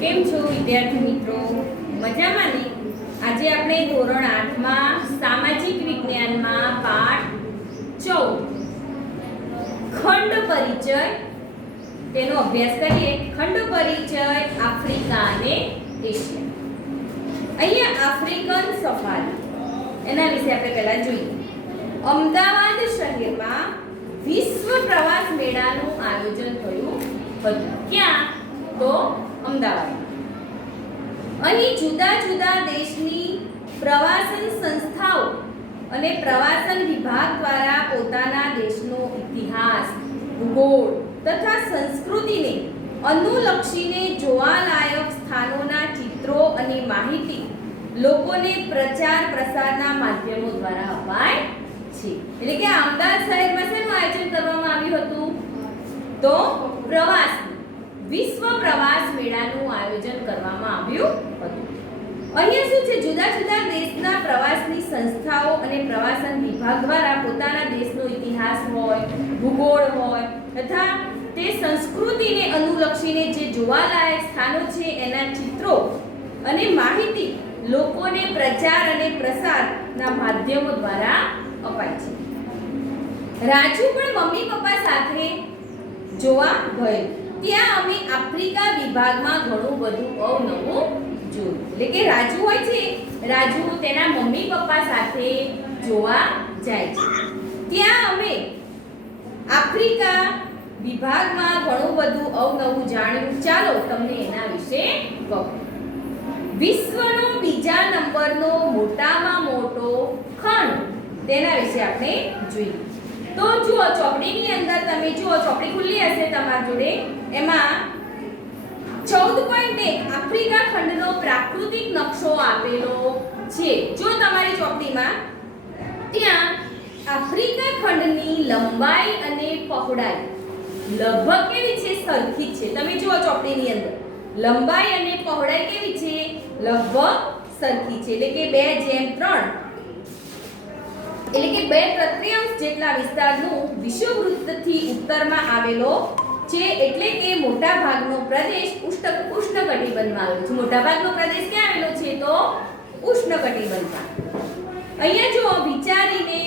કેમ છો વિદ્યાર્થી મિત્રો? મજામાં ને? આજે આપણે ધોરણ 8 માં સામાજિક વિજ્ઞાનમાં પાઠ 14 ખંડ પરિચય તેનો અભ્યાસ કરીએ. ખંડ પરિચય આફ્રિકા અને એશિયા. અહીંયા આફ્રિકન સફારી એના વિશે આપણે પહેલા જોઈએ. અમદાવાદ શહેરમાં વિશ્વ પ્રવાસ મેળાનું આયોજન થયું હતું. ક્યાં? તો અમદાવાદ. અહીં જુદા જુદા દેશની પ્રવાસન સંસ્થાઓ અને પ્રવાસન વિભાગ દ્વારા પોતાના દેશનો ઇતિહાસ, ભૂગોળ તથા સંસ્કૃતિને અનુલક્ષીને જોવાલાયક સ્થાનોના ચિત્રો અને માહિતી લોકોને પ્રચાર પ્રસારના માધ્યમો દ્વારા અપાય છે. એટલે કે અમદાવાદ શહેરમાં શેનું આયોજન કરવામાં આવ્યું હતું? તો પ્રવાસ વિશ્વ પ્રવાસ મેળાનું આયોજન કરવામાં આવ્યું હતું. અહીંયા શું છે? જુદા જુદા દેશના પ્રવાસની સંસ્થાઓ અને પ્રવાસન વિભાગ દ્વારા પોતાના દેશનો ઇતિહાસ હોય, ભૂગોળ હોય તથા તે સંસ્કૃતિને અનુલક્ષીને જે જોવાલાયક સ્થાનો છે એના ચિત્રો અને માહિતી લોકોને પ્રચાર અને પ્રસારના માધ્યમો દ્વારા અપાય છે. રાજુ પણ મમ્મી પપ્પા સાથે જોવા ગયો. ત્યાં અમે આફ્રિકા વિભાગમાં ઘણું બધું અવનવું જોયું. એટલે કે રાજુ હોય છે, રાજુ તેના મમ્મી પપ્પા સાથે જોવા જાય છે. ત્યાં અમે આફ્રિકા વિભાગમાં ઘણું બધું અવનવું જાણ્યું. ચાલો તમને એના વિશે કહું. વિશ્વનો બીજા નંબરનો મોટામાં મોટો ખંડ તેના વિશે આપણે જોઈએ. તો જુઓ, ચોપડીની અંદર તમે જુઓ, ચોપડી ખુલ્લી હશે તમારી જોડે. એમાં 14.1 આફ્રિકા ખંડનો પ્રાકૃતિક નકશો આપેલો છે. જો તમારી ચોપડીમાં ત્યાં આફ્રિકા ખંડની લંબાઈ અને પહોળાઈ લગભગ કેવી છે? સરખી છે. તમે જુઓ ચોપડીની અંદર લંબાઈ અને પહોળાઈ કેવી છે? લગભગ સરખી છે. એટલે કે 2:3, એટલે કે 2/3 જેટલા વિસ્તારનું વિષુવવૃત્તથી ઉત્તરમાં આવેલો છે. એટલે કે મોટા ભાગનો પ્રદેશ ઉષ્ણકટિબંધમાં આવેલો છે. મોટા ભાગનો પ્રદેશ ક્યાં આવેલો છે? તો ઉષ્ણકટિબંધમાં. અહીંયા જો વિચારીને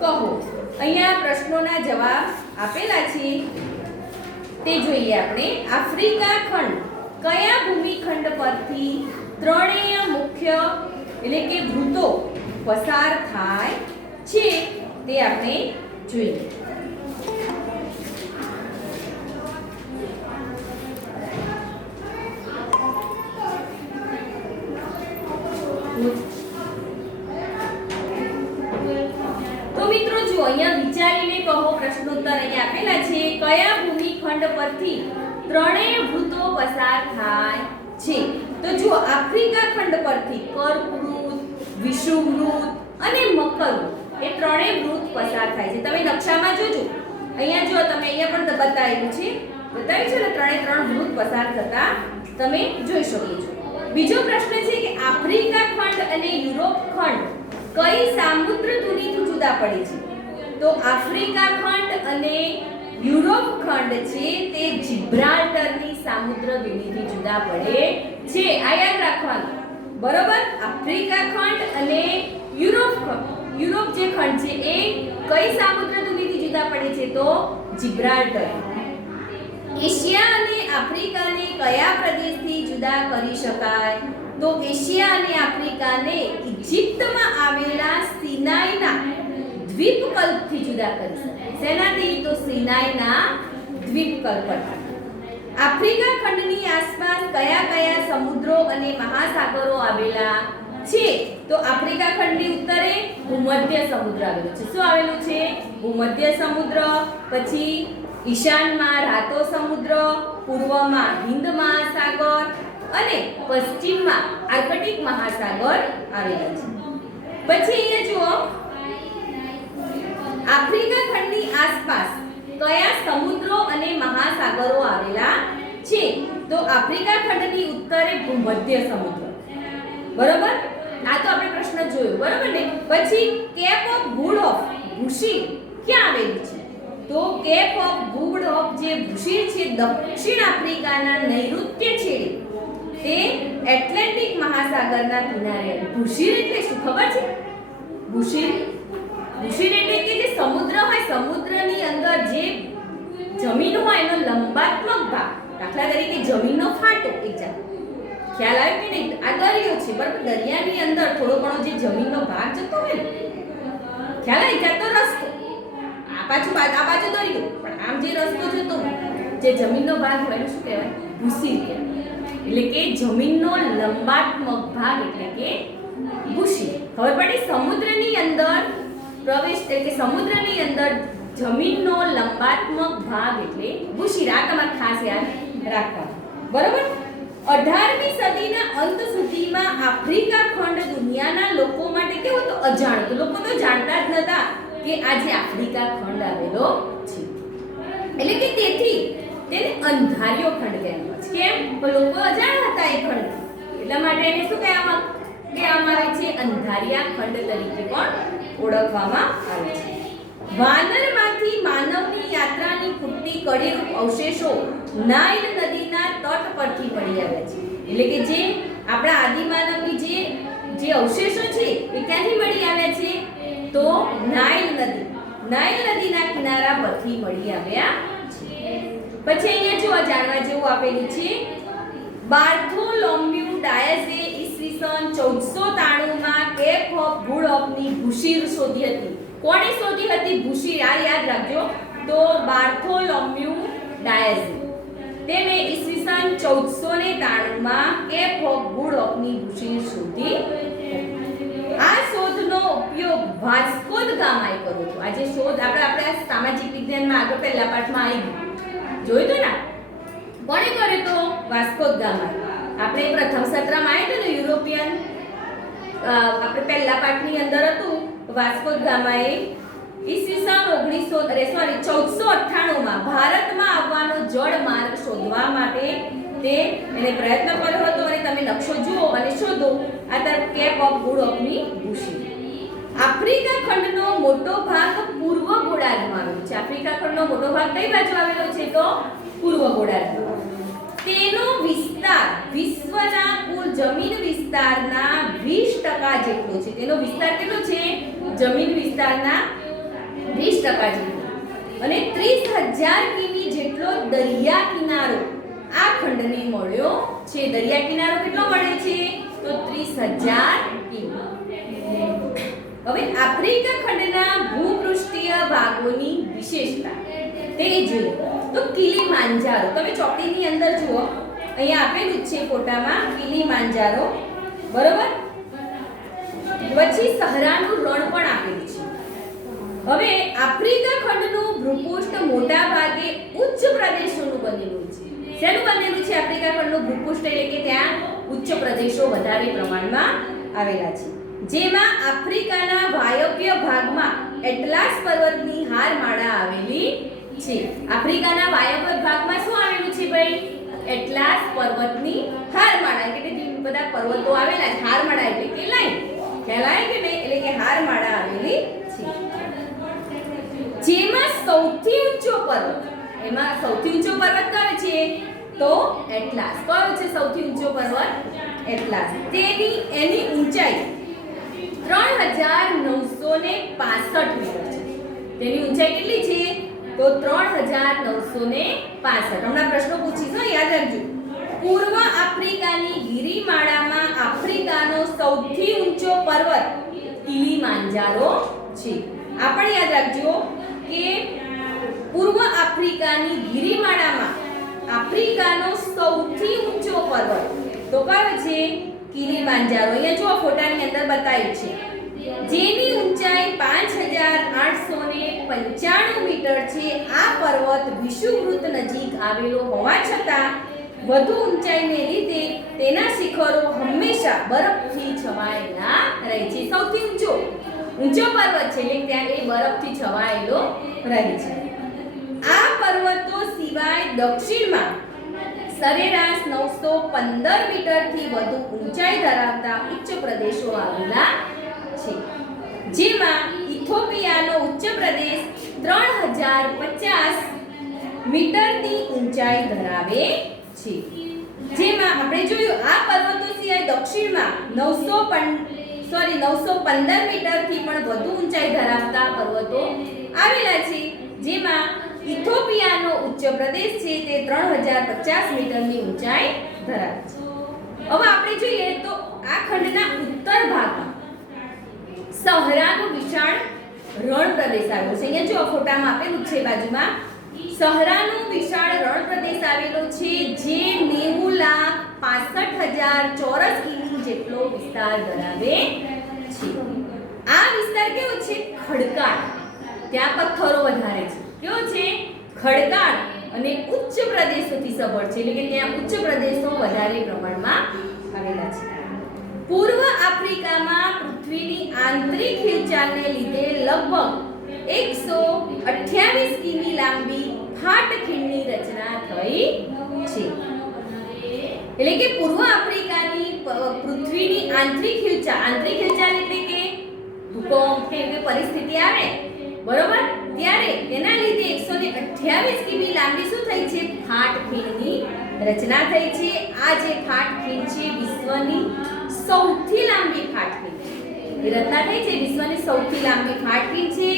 કહો. અહીંયા પ્રશ્નોના જવાબ આપેલા છે તે જોઈએ આપણે. આફ્રિકા ખંડ કયા ભૂમિખંડ પરથી ત્રણેય મુખ્ય એટલે કે વૃત્તો પસાર થાય છે તે આપણે જોઈએ. તો મિત્રો જુઓ, અહીંયા વિચારીને કહો. પ્રશ્નોત્તર અહીંયા આપેલા છે. કયા ભૂમિખંડ પરથી ત્રણેય વૃત્તો પસાર થાય છે? તો જુઓ, આફ્રિકા ખંડ પરથી કર્કવૃત્ત, વિષુવવૃત્ત અને મકરવૃત્ત એ ત્રણેય વૃત્ત પસાર થાય છે. તમે નકશામાં જોજો. અહીંયા જો તમે અહીંયા પણ બતાવેલું છે, બતાવ્યું છે ને, ત્રણે ત્રણ વૃત્ત પસાર થતા તમે જોઈ શકો છો. બીજો પ્રશ્ન છે કે આફ્રિકા ખંડ અને યુરોપ ખંડ કઈ સામુદ્ર ધુનીથી જુદા પડે છે? તો આફ્રિકા ખંડ અને યુરોપ ખંડ છે તે જિબ્રાલ્ટરની સામુદ્ર ધુનીથી જુદા પડે છે. આ યાદ રાખવાનું, બરોબર? આફ્રિકા ખંડ અને યુરોપ જે ખંડ છે એ કઈ સામુદ્ર ધુનીથી જુદા પડે છે? તો જિબ્રાલ્ટર. એશિયા અને આફ્રિકાને કયા પ્રદેશથી જુદા કરી શકાય? તો એશિયા અને આફ્રિકાને ઇજિપ્તમાં આવેલા સિનાઈના દ્વીપકલ્પથી જુદા કરી શકાય. શેનાથી? તો સિનાઈના દ્વીપકલ્પથી. આફ્રિકા ખંડની આસપાસ કયા કયા સમુદ્રો અને મહાસાગરો આવેલા છે? તો આફ્રિકા ખંડની ઉત્તરે ભૂમધ્ય સમુદ્ર આવેલો છે. શું આવેલું છે? ભૂમધ્ય સમુદ્ર. પછી ઈશાનમાં રાતો સમુદ્ર, પૂર્વમાં હિન્દ મહાસાગર અને પશ્ચિમમાં આર્કટિક મહાસાગર આવેલા છે. પછી અહીંયા જુઓ, આફ્રિકા ખંડની આસપાસ કયા સમુદ્રો અને મહાસાગરો આવેલા છે? તો આફ્રિકા ખંડની ઉત્તરે ભૂમધ્ય સમુદ્ર. બરોબર? આ તો આપણે પ્રશ્ન જોયો, બરોબર ને? પછી કેપ ઓફ ગુડ ઓફ ભૂશીર ક્યાં આવેલી છે? તો કેપ ઓફ ગુડ ઓફ જે ભૂશીર છે દક્ષિણ આફ્રિકાના નૈઋત્ય છેડે મહાસાગરના કિનારે. ભૂશીર એટલે શું ખબર છે? ભૂશીર ભૂશીર એટલે કે જે સમુદ્ર હોય, સમુદ્રની અંદર જે જમીન હોય એનો લંબાત્મક ભાગ, દાખલા તરીકે જમીનનો ફાટો, એક જાત ખ્યાલ આવે કે નહીં? આ દરિયો છે બરાબર, દરિયાની અંદર થોડો ઘણો જે જમીનનો ભાગ જતો હોય ને, ખ્યાલ આવે કે તો રસ્તો, આ બાજુ દરિયો, પણ આમ જે રસ્તો જતો જે જમીનનો ભાગ હોય એને શું કહેવાય? ભૂશીર કહેવાય. એટલે કે જમીનનો લંબાત્મક ભાગ એટલે કે ભૂશીર. ખબર પડી? સમુદ્રની અંદર પ્રવેશ એટલે કે સમુદ્રની અંદર જમીનનો લંબાત્મક ભાગ એટલે ભૂશીર. આ તમારે ખાસ યાદ રાખવાનું. બરોબર? 18મી સદીના અંત સુધીમાં આફ્રિકા ખંડ દુનિયાના લોકો માટે કેવો તો અજાણતો. લોકો તો જાણતા જ નતા કે આ જે આફ્રિકા ખંડ આવેલો છે. એટલે કે તેથી તેને અંધારિયો ખંડ કહેવામાં આવે છે. કેમ? તો લોકો અજાણ હતા એ ખંડ, એટલા માટે એને શું કહેવામાં આવે છે? અંધારિયા ખંડ તરીકે પણ ઓળખવામાં આવે છે. વાનરમાંથી માનવની યાત્રાની ખૂટતી કડીરૂપ અવશેષો નાઇલ નદીના તટ પરથી મળી આવ્યા છે. એટલે કે જે આપણા આદિમાનવની જે અવશેષો છે એ ક્યાંથી મળી આવ્યા છે? તો નાઇલ નદીના કિનારા પરથી મળી આવ્યા છે. પછી અહીંયા જો જાણવા જેવું આપેલું છે, બાર્થોલોમ્યુ ડાયઝે ઈસવીસન 1493 કેપ ઓફ ગુડ ઓફની ભૂશીર શોધી હતી. કોણે શોધી હતી ભૂશીર? આ યાદ રાખજો. તો બાર્થોલોમ્યુ ડાયઝે તેને ઈસવીસન 1493 કેપ ઓફ ગુડ ઓફની ભૂશીર શોધી. આ શોધનો ઉપયોગ વાસ્કો દ ગામાએ કર્યો હતો. આ જે શોધ આપણે સામાજિક વિજ્ઞાનમાં આગળ પહેલા પાઠમાં આવી જોયું તો ને, કોણે કર્યો તો? વાસ્કો દ ગામાએ. આપણે પ્રથમ સત્રમાં આવ્યું હતું ને યુરોપિયન, આપણે પહેલા પાઠની અંદર હતું વાસ્કો દ ગામાએ ઈસવીસન 1498માં ભારતમાં આવવાનો જળ માર્ગ શોધવા માટે એને પ્રયત્ન કર્યો હતો. અને તમે નકશો જુઓ અને શોધો. આ તરફ કેપ ઓફ ગુડ ઓફની ભૂશીર. આફ્રિકા ખંડનો મોટો ભાગ પૂર્વ ગોળાર્ધમાં આવેલો છે. આફ્રિકા ખંડનો મોટો ભાગ કઈ બાજુ આવેલો છે? તો પૂર્વ ગોળાર્ધમાં. તેનો વિસ્તાર વિશ્વના કુલ જમીન વિસ્તારના 20% જેટલો છે. તેનો વિસ્તાર કેટલો છે? જમીન વિસ્તારના 20% જેટલો. અને 30,000 કિમી જેટલો દરિયા કિનારો આ ખંડને મળ્યો છે. દરિયા કિનારો કેટલો મળે છે? તો 30,000 કિમી. હવે આફ્રિકા ખંડના ભૂપૃષ્ઠીય ભાગોની વિશેષતા તે જોઈએ તો કિલીમાંજારો. તમે ચોકડીની અંદર જુઓ, અહીંયા આપેલું છે ફોટામાં કિલીમાંજારો, બરોબર? પછી સહરાનું રણ પણ આપેલું છે. હવે આફ્રિકા ખંડનું ભૂપૃષ્ઠ મોટા ભાગે ઉચ્ચ પ્રદેશોનું બનેલું છે. શેનું બનેલું છે આફ્રિકા ખંડનું ભૂપૃષ્ઠ? એટલે કે ત્યાં ઉચ્ચ પ્રદેશો વધારે પ્રમાણમાં આવેલા છે. જેમાં આફ્રિકાના વાયવ્ય ભાગમાં એટલાસ પર્વતની હારમાળા આવેલી છે. આફ્રિકાના વાયવ્ય ભાગમાં શું આવેલું છે ભાઈ? એટલાસ પર્વતની હારમાળા. એટલે કે બધા પર્વતો આવેલા છે. હારમાળા એટલે કે લાઈન, ખ્યાલ આવે કે નહીં? એટલે કે હારમાળા આવેલી છે. જેમાં સૌથી ઊંચો પર્વત, એમાં સૌથી ઊંચો પર્વત કયો છે? તો એટલાસ. કયો છે સૌથી ઊંચો પર્વત? એટલાસ. એની ઊંચાઈ 3965 મીટર છે. તેની ઊંચાઈ કેટલી છે? તો 3965. હમણાં પ્રશ્નો પૂછીશું, યાદ રાખજો. પૂર્વ આફ્રિકાની ગિરિમાળામાં આફ્રિકાનો સૌથી ઊંચો પર્વત કિલીમાંજારો છે. આ પણ યાદ રાખજો કે પૂર્વ આફ્રિકાની ગિરિમાળામાં આફ્રિકાનો સૌથી ઊંચો પર્વત તો કયો છે? કિલીમાંજારો. અહીંયા જો ફોટાની અંદર બતાવ્યું છે. જેની ઊંચાઈ 5895 મીટર છે. આ પર્વત વિષુવવૃત્ત નજીક આવેલો હોવા છતાં વધુ ઊંચાઈને લીધે તેના શિખરો હંમેશા બરફથી છવાયેલા રહે છે. સૌથી ઊંચો પર્વત છે એટલે ત્યાં એ બરફથી છવાયેલો રહે છે. આ પર્વતો સિવાય દક્ષિણમાં સરેરાશ 915 મીટરથી વધુ ઊંચાઈ ધરાવતા ઉચ્ચ પ્રદેશો આવેલા છે. જેમાં ઇથોપિયાનો ઉચ્ચ પ્રદેશ 3050 મીટરની ઊંચાઈ ધરાવે છે. જેમાં આપણે જોયું આ પર્વતો સિવાય દક્ષિણમાં 915 મીટરથી પણ વધુ ઊંચાઈ ધરાવતા પર્વતો આવેલા છે, જેમાં ઇથોપિયાનો ઉચ્ચ પ્રદેશ છે તે 3050 મીટરની ઊંચાઈ ધરાવે છે. હવે આપણે જોઈએ તો આ ખંડના ઉત્તર ભાગમાં સહરાનો વિશાળ રણ પ્રદેશ આવેલો છે. અહીંયા જો ફોટામાં આપેલું છે બાજુમાં સહરાનો વિશાળ રણ પ્રદેશ આવેલો છે, જે 90,65,000 ચોરસ કિમી જેટલો વિસ્તાર ધરાવે છે. આ વિસ્તાર કેવો છે? ખડકાળ. ત્યાં પથ્થરો વધારે છે. કેવો છે? ખડકાળ અને ઉચ્ચ પ્રદેશોથી સભર છે, એટલે કે ત્યાં ઉચ્ચ પ્રદેશો વધારે પ્રમાણમાં આવેલા છે. પૂર્વ આફ્રિકામાં પૃથ્વીની આંતરિક હિલચાલને લીધે લગભગ 128 કિમી લાંબી ફાટખીણની રચના થઈ છે. એટલે કે પૂર્વ આફ્રિકાની પૃથ્વીની આંતરિક હિલચાલ એટલે કે ભૂકંપ કે પરિસ્થિતિ આવે બરોબર, ત્યારે તેના લીધે 128 કિમી લાંબી શું થઈ છે? ફાટખીણની રચના થઈ છે. આ જે ફાટખીણ છે વિશ્વની સૌથી લાંબી ફાટખીણ છે. એ રચના થઈ છે વિશ્વની સૌથી લાંબી ફાટખીણ છે,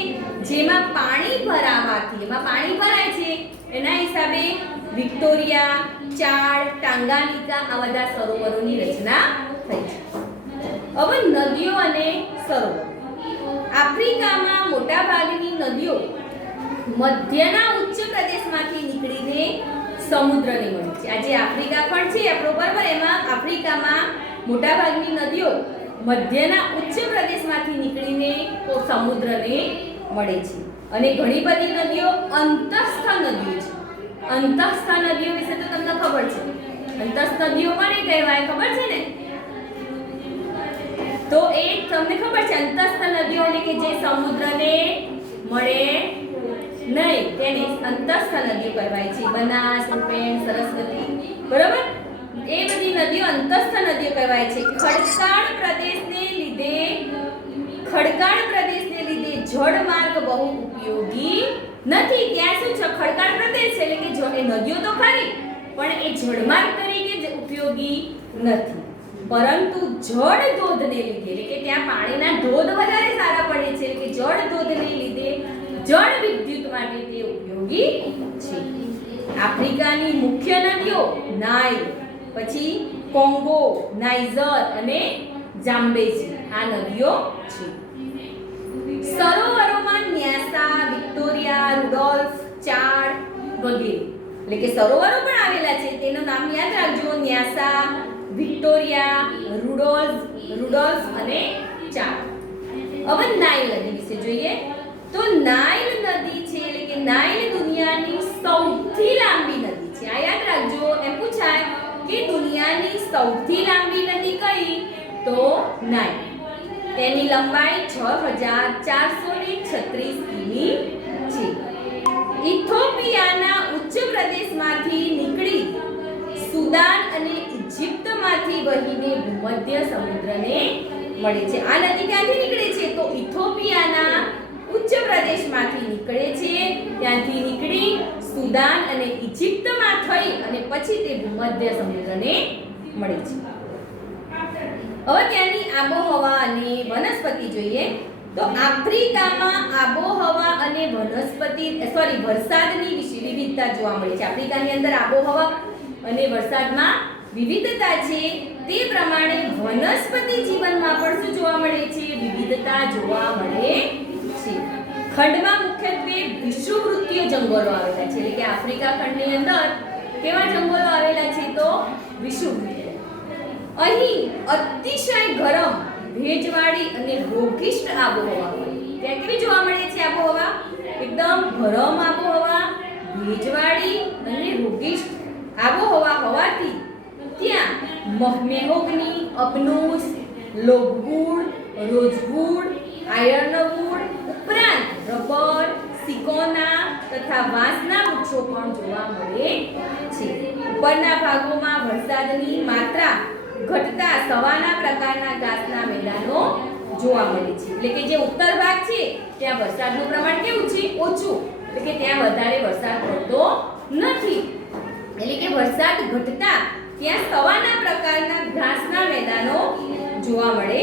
જેમાં પાણી ભરાવાથી એમાં પાણી ભરાય છે એના હિસાબે વિક્ટોરિયા, ચાડ, ટાંગાનિકા આ બધા સરોવરોની રચના થઈ છે. હવે નદીઓ અને સરોવર. આફ્રિકામાં મોટાભાગની નદીઓ મધ્યના ઉચ્ચ પ્રદેશમાંથી નીકળીને સમુદ્રને મળે છે. આ જે આફ્રિકા ખંડ છે આપણો બરાબર, એમાં આફ્રિકામાં મોટાભાગની નદીઓ મધ્યના ઉચ્ચ પ્રદેશમાંથી નીકળીને સમુદ્રને મળે છે. અને ઘણી બધી નદીઓ અંતસ્થ નદીઓ છે. અંતસ્થ નદીઓ વિશે તો તમને ખબર છે. અંતસ્થ નદીઓ કોને કહેવાય ખબર છે ને? તો એ તમને ખબર છે, અંતસ્થ નદીઓ એટલે કે જે સમુદ્રને મળે નહીં તેને અંતસ્થ નદીઓ કહેવાય છે. બનાસ, રૂપેણ, સરસ્વતી બરોબર, એ બધી નદીઓ અંતસ્થ નદીઓ કહેવાય છે. ખડકાળ પ્રદેશને લીધે જળમાર્ગ બહુ ઉપયોગી નથી. ત્યાં શું છે? ખડકાળ પ્રદેશ છે એટલે કે એ નદીઓ તો ખરી પણ એ જળમાર્ગ તરીકે જ ઉપયોગી નથી. પરંતુ જળ ધોધને લીધે એટલે કે ત્યાં પાણીના ધોધ વધારે સારા પડે છે, એટલે કે જળ ધોધને લીધે જળ વિદ્યુત માટે તે ઉપયોગી છે. આફ્રિકાની મુખ્ય નદીઓ નાઇલ, પછી કોંગો, નાઇજર અને ઝામ્બેઝી આ નદીઓ છે. સરોવરોમાં ન્યાસા, વિક્ટોરિયા, રૂડોલ્ફ, ચાડ વગેરે એટલે કે સરોવરો પણ આવેલા છે. તેનું નામ યાદ રાખજો: ન્યાસા, વિક્ટોરિયા, રૂડોલ્ફ અને ચાડ. હવે નાઇલ નદી વિશે જોઈએ તો નાઇલ નદી છે એટલે કે નાઇલ દુનિયાની સૌથી લાંબી નદી છે. આ યાદ રાખજો, એમ પૂછાય કે દુનિયાની સૌથી લાંબી નદી કઈ? તો નાઇલ. તેની લંબાઈ 6436 કિમી છે. ઇથોપિયાના ઉચ્ચ પ્રદેશમાંથી નીકળી સુદાન અને ઇજિપ્તમાંથી વહીને ભૂમધ્ય સમુદ્રને મળે છે. આ નદી ક્યાંથી નીકળે છે? તો ઇથોપિયાના ઉચ્ચ પ્રદેશમાંથી નીકળે છે. ત્યાંથી નીકળી સુદાન અને ઇજિપ્તમાં થઈ અને પછી તે ભૂમધ્ય સમુદ્રને મળે છે. હવે ત્યાંની આબોહવા અને વનસ્પતિ જોઈએ તો આફ્રિકામાં આબોહવા અને વરસાદની વિવિધતા જોવા મળે છે. આફ્રિકાની અંદર આબોહવા અને વરસાદમાં વિવિધતા છે. તે પ્રમાણે વનસ્પતિ જીવનમાં પણ શું જોવા મળે છે? વિવિધતા જોવા મળે છે. ખંડમાં મુખ્યત્વે વિષુવવૃત્તીય જંગલો આવેલા છે, એટલે કે આફ્રિકા ખંડની અંદર કેવા જંગલો આવેલા છે? તો વિષુવવૃત્તીય. અહીં અતિશય ગરમ, ભેજવાળી અને રોગિષ્ટ આબોહવા હોય. ત્યાં કેવી જોવા મળે છે આબોહવા? એકદમ ગરમ આબોહવા, ભેજવાળી અને રોગિષ્ટ આબોહવા હોવાથી ત્યાં મેહોગની, અબનુસ, લોગવુડ, રોઝવુડ, આયર્નવુડ ઉપરાંત રબર, સિકોના તથા વાંસના વૃક્ષો પણ જોવા મળે છે. ઉપરના ભાગોમાં વરસાદની માત્રા ઘટતા સવાના પ્રકારના ઘાસના મેદાનો જોવા મળે છે. એટલે કે જે ઉત્તર ભાગ છે ત્યાં વરસાદનું પ્રમાણ કેવું છે? ઓછું, એટલે કે ત્યાં વધારે વરસાદ પડતો નથી. એટલે કે વરસાદ ઘટતા ત્યાં સવાના પ્રકારના ઘાસના મેદાનો જોવા મળે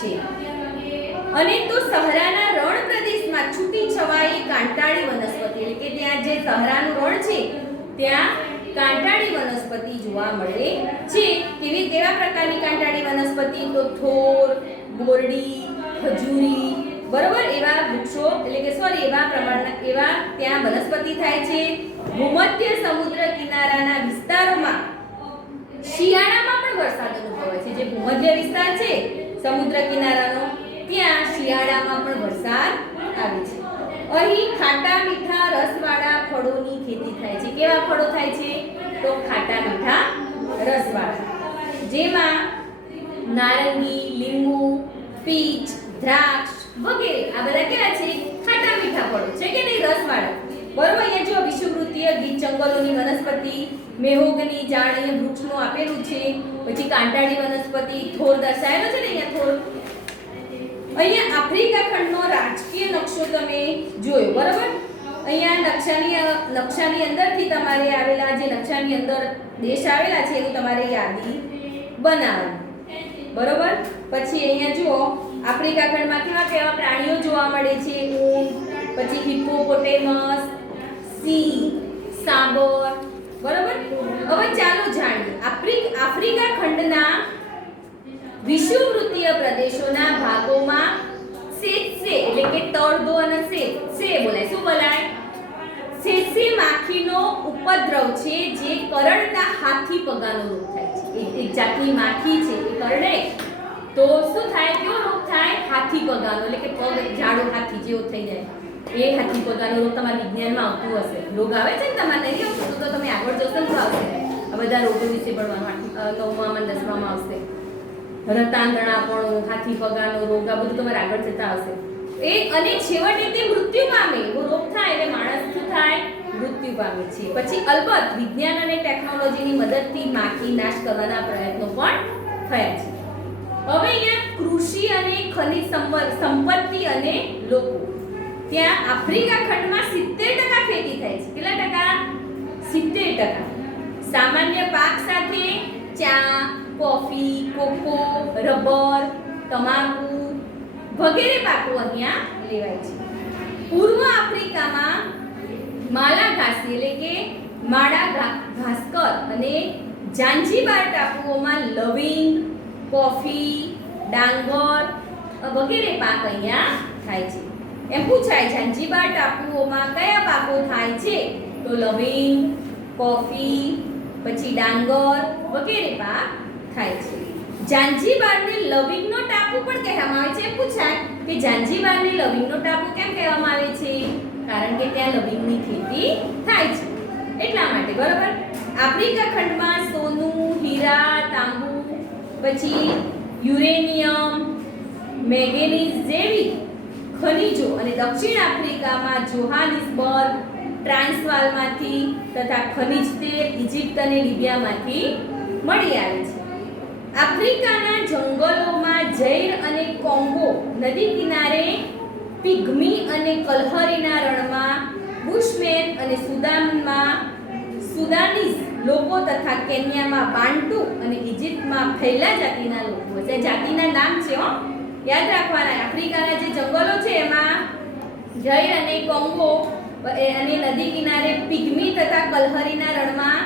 છે. અને તો સહરાના રણ પ્રદેશમાં છૂટી છવાઈ કાંટાળી વનસ્પતિ એટલે કે ત્યાં જે સહરાનું રણ છે ત્યાં કાંટાળી વનસ્પતિ જોવા મળે છે. કેવા પ્રકારની કાંટાળી વનસ્પતિ? તો થોર, બોરડી, ખજૂરી, બરોબર એવા વૃક્ષો એટલે કે એવા ત્યાં વનસ્પતિ થાય છે. ભૂમધ્ય સમુદ્ર કિનારાના વિસ્તારોમાં શિયાળામાં પણ વરસાદ અનુભવાય છે. જે ભૂમધ્ય વિસ્તાર છે સમુદ્ર કિનારાનો ત્યાં શિયાળામાં પણ વરસાદ આવે છે. અહીં ખાટા મીઠા રસવાળા ફળોની ખેતી થાય છે. કેવા ફળો થાય છે? તો ખાટા મીઠા રસવાળા, જેમાં નારંગી, લીંબુ, પીચ, દ્રાક્ષ વગેરે આ બધા કેવા છે? ખાટા મીઠા ફળો છે કે નહીં, રસવાળા. બરોબર. અહીંયા જો વિષુવવૃત્તીય ગીચ જંગલોની વનસ્પતિ, મેહોગની ઝાડ અહીંયા વૃક્ષનું આપેલું છે. પછી કાંટાળી વનસ્પતિ, થોર દર્શાવેલો છે ને અહીંયા થોર. અહીંયા આફ્રિકા ખંડનો રાજકીય નકશો તમે જોયો, બરોબર. અહીંયા નકશાની અંદરથી તમારે આવેલા જે નકશાની અંદર દેશ આવેલા છે એનું તમારે યાદી બનાવવાની, બરોબર. પછી અહીંયા જુઓ આફ્રિકા ખંડમાં કેવા કેવા પ્રાણીઓ જોવા મળે છે? ઊંટ, પછી હિપ્પોપોટેમસ, સિંહ, સાબર, બરોબર. હવે ચાલો જાણીએ આફ્રિકા ખંડના વિષુવવૃત્તીય પ્રદેશોના ભાગોમાં સેસે એટલે કે તળદો અને સે બોલાય. શું બોલાય? સેસે માખીનો ઉપદ્રવ છે જે કરડતા હાથી પગાનો રોગ થાય છે. એક જાતની માખી છે એ કરડે તો શું થાય? કેવો રોગ થાય? હાથી પગાનો એટલે કે પગ જાડો હાથી જેવો થઈ જાય. એ હાથી પગાનો રોગ તમારા વિજ્ઞાનમાં આવતું હશે. રોગ આવે છે ને તમારે નહીં આવતું તો તમે આગળ જશો ને તો આવશે. આ બધા રોગો વિશે ભણવાનું 9માં 10માં આવશે. રતાંગણાપણું, હાથી પગાનો રોગ આ બધું તમારે આગળ જતા આવશે. અને છેવટે તે મૃત્યુ પામે. એવો રોગ થાય એટલે માણસ શું થાય? મૃત્યુ પામે છે. પછી અલબત્ત વિજ્ઞાન અને ટેકનોલોજીની મદદથી માખી નાશ કરવાના પ્રયત્નો પણ થયા છે. હવે અહીંયા કૃષિ અને ખનિજ સંપત્તિ અને લોકો. ત્યાં આફ્રિકા ખંડમાં 70% ખેતી થાય છે. કેટલા ટકા? 70%. સામાન્ય પાક સાથે ચા, કોફી, કોકો, રબર, તમાકુ વગેરે પાકો અહીંયા લેવાય છે. પૂર્વ આફ્રિકામાં માલાગાસી એટલે કે માડાગાસ્કર અને ઝાંઝીબાર ટાપુઓમાં લવિંગ, કોફી, ડાંગર વગેરે પાક અહીંયા થાય છે. એમ પૂછાય ઝાંઝીબાર ટાપુઓમાં કયા પાકો થાય છે? તો લવિંગ, કોફી, પછી ડાંગર વગેરે પાક થાય છે. ઝાંઝીબારને લવિંગનો ટાપુ પણ કહેવામાં આવે છે. પૂછાય કે ઝાંઝીબારને લવિંગનો ટાપુ કેમ કહેવામાં આવે છે? કારણ કે ત્યાં લવિંગની ખેતી થાય છે એટલા માટે, બરોબર. આફ્રિકા ખંડમાં સોનું, હીરા, તાંબુ, પછી યુરેનિયમ, મેંગેનીઝ જેવી ખનિજો અને દક્ષિણ આફ્રિકામાં જોહાનિસબર્ગ, ટ્રાન્સવાલમાંથી તથા ખનિજ તેલ ઇજિપ્ત અને લિબિયામાંથી મળી આવે છે. આફ્રિકાના જંગલોમાં ઝૈર અને કોંગો નદી કિનારે પિગ્મી અને કલહરીના રણમાં બુશમેન અને સુદાનીઝ લોકો તથા કેન્યામાં બાન્ટુ અને ઇજિપ્તમાં ફૈલા જાતિના લોકો છે. જાતિના નામ છે યાદ રાખવાના. આફ્રિકાના જે જંગલો છે એમાં ઝૈર અને કોંગો અને નદી કિનારે પિગ્મી તથા કલહરીના રણમાં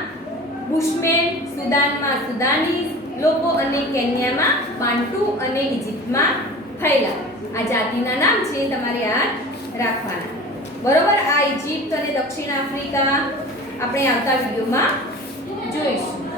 બુશમેન, સુદાનમાં સુદાનીઝ લોકો અને કેન્યામાં બાન્ટુ અને ઇજિપ્તમાં ફૈલા. આ જાતિના નામ છે તમારે યાદ રાખવાના, બરોબર. આ ઇજિપ્ત અને દક્ષિણ આફ્રિકા આપણે આવતા વિડીયોમાં જોઈશું.